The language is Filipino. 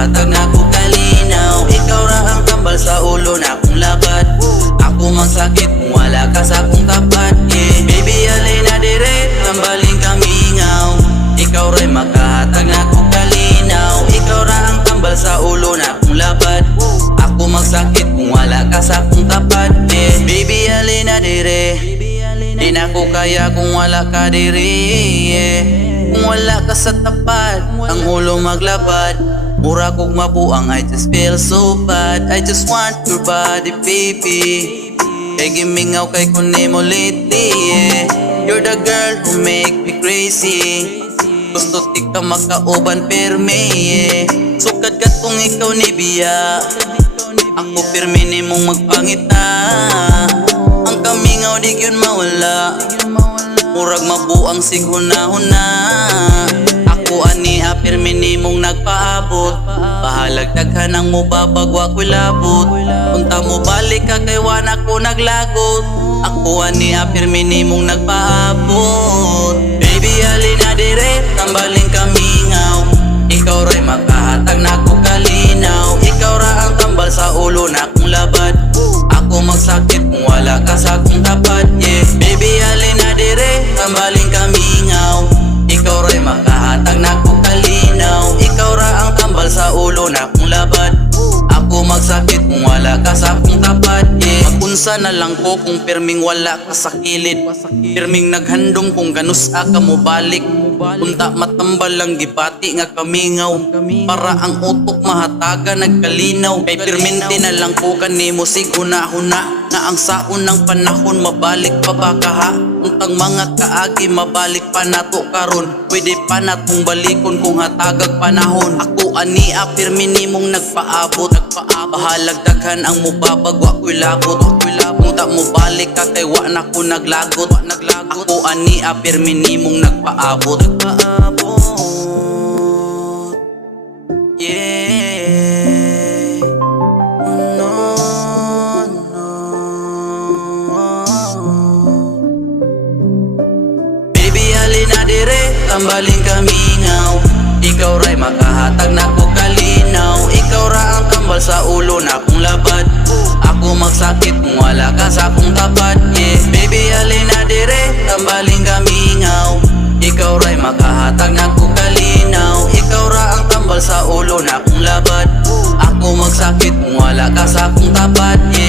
makahatag na ko kalinaw. Ikaw ra ang tambal sa ulo na akong labat. Ako magsakit kung wala ka sa akong tapat, yeah. Baby, alay na dire, tambaling kamingaw. Ikaw ra'y makahatag na ko kalinaw. Ikaw ra ang tambal sa ulo na akong labat. Ako magsakit kung wala ka sa akong tapat, yeah. Baby, alay na dire, di na ko kaya kung wala ka dire, yeah. Kung wala ka sa tapat, ang ulo maglabad. Mura kong mabuang, I just feel so bad. I just want your body, baby. Kay gimingaw kay kunin mo lately, yeah. You're the girl who make me crazy. Gusto ti ka makauban perme, yeah. Sukad-kat kung ikaw ni Bia, ako pirmi ni mong magpangita. Ang kamingaw di yun mawala, murag mabuang sighuna-huna. Ako ani pirmi ni mong nagpaabot. Bahalag daghan ang mubabagwa ko'y labot. Punta mo balik ka kay wana ko naglagot. Ako ani pirmi ni mong nagpaabot. Baby, alin na dire, tambaling kamingaw. Ikaw ra'y makahatag na ko kalinaw. Ikaw ra ang tambal sa ulo na akong labat. Ako magsakit kung wala ka sa akong tapat, yeah. Baby, alin na dire, tambaling kamingaw. Ikaw ra'y makahatag na ko kalinaw. Ikaw ra ang tambal sa ulo na akong labat. Ako magsakit kung wala ka sa akong tapat, yeah. Magunsa na lang ko kung pirming wala ka sa kilid. Pirming naghandom kung ganusa ka mo balik. Punta matambal lang gibati nga kamingaw. Para ang utok mahataga nagkalinaw. Kay pirminti na lang ko kanimo siguna-huna. Nga ang saon ng panahon mabalik pa ba kaha? Untang mga kaagi mabalik pa nato karon. Pwede pa natong balikon kung hatagag panahon. Ako ani pirmi nimong nagpaabot. Bahalag daghan ang mubabag wa ko'y lagot. Punta mo balik ka kay wa na ko naglagot. Ako ani pirmi nimong nagpaabot. Yeah. No, no. Baby, alin na dire, tambaling kamingaw. Ikaw ra'y makahatag na ko kalinaw. Ikaw ra ang tambal sa ulo na akong labat. Ako magsakit kung wala ka sa akong tapat, yeah. Baby, alin na dire, tambaling kamingaw. Ikaw ra'y makahatag na ko kalinaw. Ikaw ra ang tambal sa ulo na akong labat. Ako magsakit kung wala ka sa akong tapat, yeah.